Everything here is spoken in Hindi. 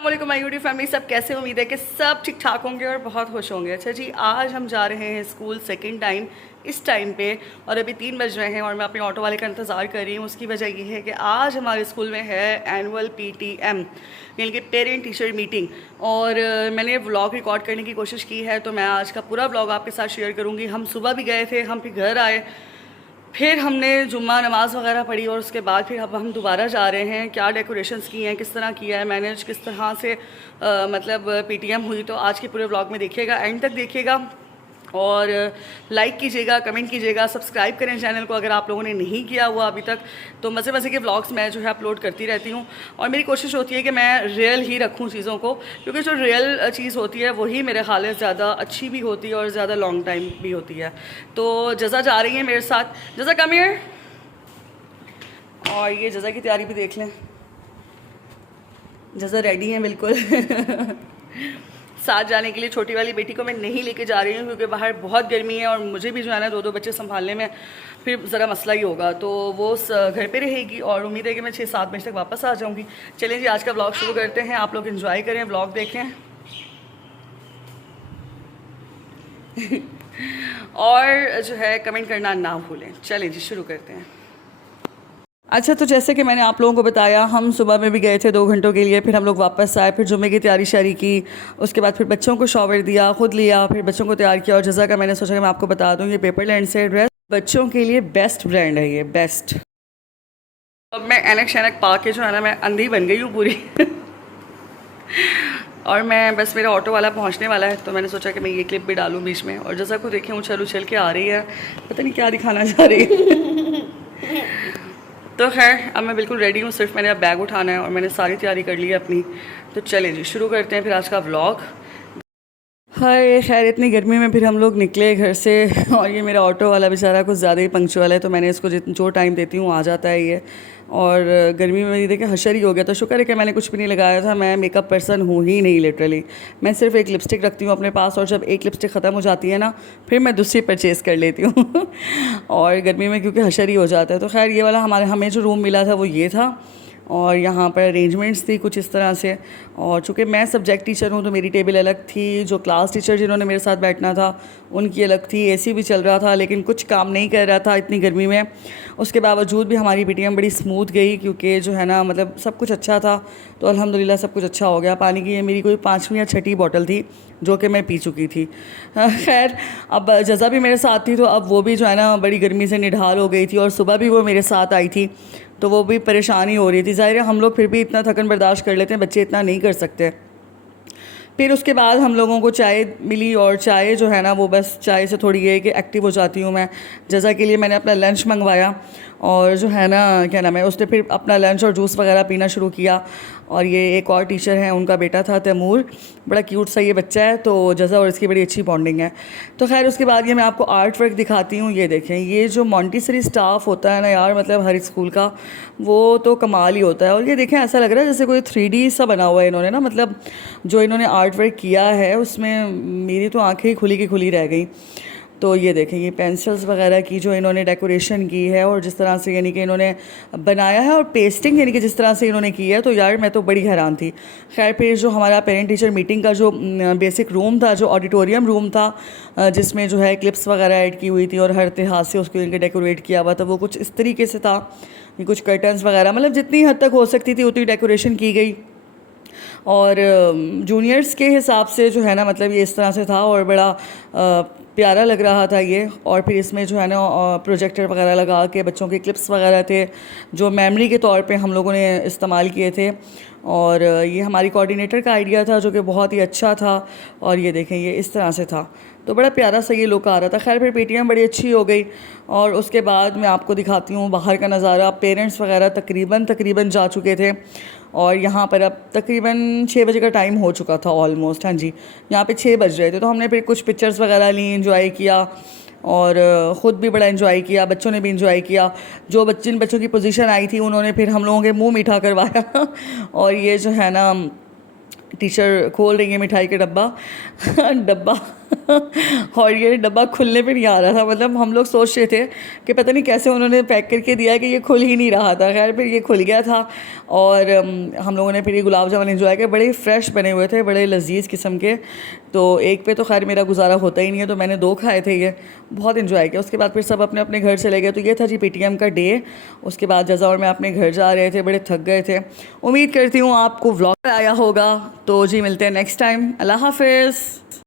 अस्सलामुअलैकुम माय यूट्यूब फैमिली, सब कैसे? उम्मीद है कि सब ठीक ठाक होंगे और बहुत खुश होंगे। अच्छा जी, आज हम जा रहे हैं स्कूल सेकंड टाइम इस टाइम पे और अभी 3 बज रहे हैं और मैं अपने ऑटो वाले का इंतज़ार कर रही हूँ। उसकी वजह ये है कि आज हमारे स्कूल में है एनुअल PTM यानी कि पेरेंट टीचर मीटिंग और मैंने व्लॉग रिकॉर्ड करने की कोशिश की है, तो मैं आज का पूरा व्लॉग आपके साथ शेयर करूँगी। हम सुबह भी गए थे, हम फिर घर आए, फिर हमने जुम्मा नमाज़ वगैरह पढ़ी और उसके बाद फिर अब हम दोबारा जा रहे हैं। क्या डेकोरेशंस की हैं, किस तरह किया है मैनेज, किस तरह से मतलब PTM हुई, तो आज के पूरे व्लॉग में देखिएगा, एंड तक देखिएगा और लाइक कीजिएगा, कमेंट कीजिएगा, सब्सक्राइब करें चैनल को अगर आप लोगों ने नहीं किया हुआ अभी तक। तो मज़े मज़े के व्लॉग्स मैं जो है अपलोड करती रहती हूँ और मेरी कोशिश होती है कि मैं रियल ही रखूँ चीज़ों को, क्योंकि जो रियल चीज़ होती है वही मेरे ख्याल से ज़्यादा अच्छी भी होती है और ज़्यादा लॉन्ग टाइम भी होती है। तो जज़ा जा रही है मेरे साथ। जज़ा कम हियर, और ये जज़ा की तैयारी भी देख लें। जज़ा रेडी है बिल्कुल साथ जाने के लिए। छोटी वाली बेटी को मैं नहीं लेके जा रही हूँ क्योंकि बाहर बहुत गर्मी है और मुझे भी जो है ना दो बच्चे संभालने में फिर ज़रा मसला ही होगा, तो वो घर पे रहेगी और उम्मीद है कि मैं 6-7 बजे तक वापस आ जाऊँगी। चलिए जी, आज का व्लॉग शुरू करते हैं। आप लोग एंजॉय करें, व्लॉग देखें और जो है कमेंट करना ना भूलें। चलें जी, शुरू करते हैं। अच्छा, तो जैसे कि मैंने आप लोगों को बताया, हम सुबह में भी गए थे 2 घंटों के लिए, फिर हम लोग वापस आए, फिर जुम्मे की तैयारी शारी की, उसके बाद फिर बच्चों को शॉवर दिया, खुद लिया, फिर बच्चों को तैयार किया। और जज़ा का मैंने सोचा कि मैं आपको बता दूं, ये पेपरलैंड से ड्रेस बच्चों के लिए बेस्ट ब्रांड है, ये बेस्ट। अब मैं ऐनक शैनक पा के जो है ना मैं अंधी बन गई हूँ पूरी और मैं बस, मेरा ऑटो वाला पहुँचने वाला है, तो मैंने सोचा कि मैं ये क्लिप भी डालूँ बीच में। और जज़ा को देखें उछल उछल के आ रही है, पता नहीं क्या दिखाना चाह रही है तो खैर अब मैं बिल्कुल रेडी हूँ, सिर्फ मैंने अब बैग उठाना है और मैंने सारी तैयारी कर ली है अपनी। तो चलें जी, शुरू करते हैं फिर आज का व्लॉग। हाय, खैर इतनी गर्मी में फिर हम लोग निकले घर से और ये मेरा ऑटो वाला बेचारा कुछ ज़्यादा ही पंक्चुअल है, तो मैंने इसको जो टाइम देती हूँ आ जाता है ये। और गर्मी में ये देखे हशर ही हो गया, तो शुक्र है कि मैंने कुछ भी नहीं लगाया था। मैं मेकअप पर्सन हूँ ही नहीं लिटरली, मैं सिर्फ एक लिपस्टिक रखती हूँ अपने पास और जब एक लिपस्टिक ख़त्म हो जाती है ना फिर मैं दूसरी परचेज़ कर लेती हूँ और गर्मी में क्योंकि हशर ही हो जाता है। तो खैर ये वाला हमें जो रूम मिला था वो ये था और यहाँ पर अरेंजमेंट्स थी कुछ इस तरह से। और चूँकि मैं सब्जेक्ट टीचर हूँ तो मेरी टेबल अलग थी, जो क्लास टीचर जिन्होंने मेरे साथ बैठना था उनकी अलग थी। एसी भी चल रहा था लेकिन कुछ काम नहीं कर रहा था इतनी गर्मी में। उसके बावजूद भी हमारी PTM बड़ी स्मूथ गई क्योंकि जो है ना मतलब सब कुछ अच्छा था, तो अल्हम्दुलिल्लाह सब कुछ अच्छा हो गया। पानी की ये मेरी कोई 5वीं या 6ठी बॉटल थी जो कि मैं पी चुकी थी। खैर अब जज़ा भी मेरे साथ थी, तो अब वो भी जो है ना बड़ी गर्मी से निढाल हो गई थी और सुबह भी वो मेरे साथ आई थी, तो वो भी परेशानी हो रही थी। ज़ाहिर है हम लोग फिर भी इतना थकन बर्दाश्त कर लेते हैं, बच्चे इतना नहीं कर सकते। फिर उसके बाद हम लोगों को चाय मिली और चाय जो है ना वो बस चाय से थोड़ी ये है कि एक्टिव हो जाती हूँ मैं। जज़ा के लिए मैंने अपना लंच मंगवाया और जो है ना क्या नाम है, उसने फिर अपना लंच और जूस वगैरह पीना शुरू किया। और ये एक और टीचर हैं, उनका बेटा था तैमूर, बड़ा क्यूट सा ये बच्चा है, तो जज़ा और इसकी बड़ी अच्छी बॉन्डिंग है। तो खैर उसके बाद ये मैं आपको आर्ट वर्क दिखाती हूँ। ये देखें, ये जो मॉन्टेसरी स्टाफ होता है ना यार, मतलब हर स्कूल का, वो तो कमाल ही होता है। और ये देखें ऐसा लग रहा है जैसे कोई 3D सा बना हुआ है इन्होंने ना, मतलब जो इन्होंने आर्ट वर्क किया है उसमें मेरी तो आँखें ही खुली की खुली रह गई। तो ये देखें, ये पेंसिल्स वगैरह की जो इन्होंने डेकोरेशन की है और जिस तरह से यानी कि इन्होंने बनाया है और पेस्टिंग यानी कि जिस तरह से इन्होंने की है, तो यार मैं तो बड़ी हैरान थी। खैर फिर जो हमारा पेरेंट टीचर मीटिंग का जो बेसिक रूम था, जो ऑडिटोरियम रूम था, जिसमें जो है क्लिप्स वगैरह ऐड की हुई थी और हर लिहाज से उसको इनके डेकोरेट किया हुआ था, वो कुछ इस तरीके से था। ये कुछ कर्टन्स वगैरह, मतलब जितनी हद तक हो सकती थी उतनी डेकोरेशन की गई। और जूनियर्स के हिसाब से जो है ना मतलब ये इस तरह से था और बड़ा प्यारा लग रहा था ये। और फिर इसमें जो है ना प्रोजेक्टर वगैरह लगा के बच्चों के क्लिप्स वगैरह थे जो मेमोरी के तौर पे हम लोगों ने इस्तेमाल किए थे। और ये हमारी कोऑर्डिनेटर का आइडिया था जो कि बहुत ही अच्छा था। और ये देखें, ये इस तरह से था, तो बड़ा प्यारा सा ये लुक आ रहा था। खैर फिर PTM बड़ी अच्छी हो गई और उसके बाद मैं आपको दिखाती हूँ बाहर का नज़ारा। पेरेंट्स वगैरह तकरीबन जा चुके थे और यहाँ पर अब तकरीबन 6 बजे का टाइम हो चुका था ऑलमोस्ट। हाँ जी, यहाँ पे 6 बज रहे थे, तो हमने फिर कुछ पिक्चर्स वगैरह ली, एंजॉय किया और ख़ुद भी बड़ा एंजॉय किया, बच्चों ने भी एंजॉय किया। जिन बच्चों की पोजीशन आई थी उन्होंने फिर हम लोगों के मुंह मीठा करवाया और ये जो है ना टीचर खोल रही है मिठाई का डब्बा डब्बा और ये डब्बा खुलने पे नहीं आ रहा था, मतलब हम लोग सोच रहे थे कि पता नहीं कैसे उन्होंने पैक करके दिया कि ये खुल ही नहीं रहा था। खैर फिर ये खुल गया था और हम लोगों ने फिर ये गुलाब जामुन इन्जॉय किया, बड़े फ्रेश बने हुए थे, बड़े लजीज़ किस्म के। तो एक पे तो खैर मेरा गुजारा होता ही नहीं है, तो मैंने 2 खाए थे, ये बहुत इन्जॉय किया। उसके बाद फिर सब अपने अपने घर चले गए। तो ये था जी पीटीएम का डे। उसके बाद जज़ा और मैं अपने घर जा रहे थे, बड़े थक गए थे। उम्मीद करती हूँ आपको व्लॉग आया होगा। तो जी मिलते हैं नेक्स्ट टाइम। अल्लाह हाफिज़।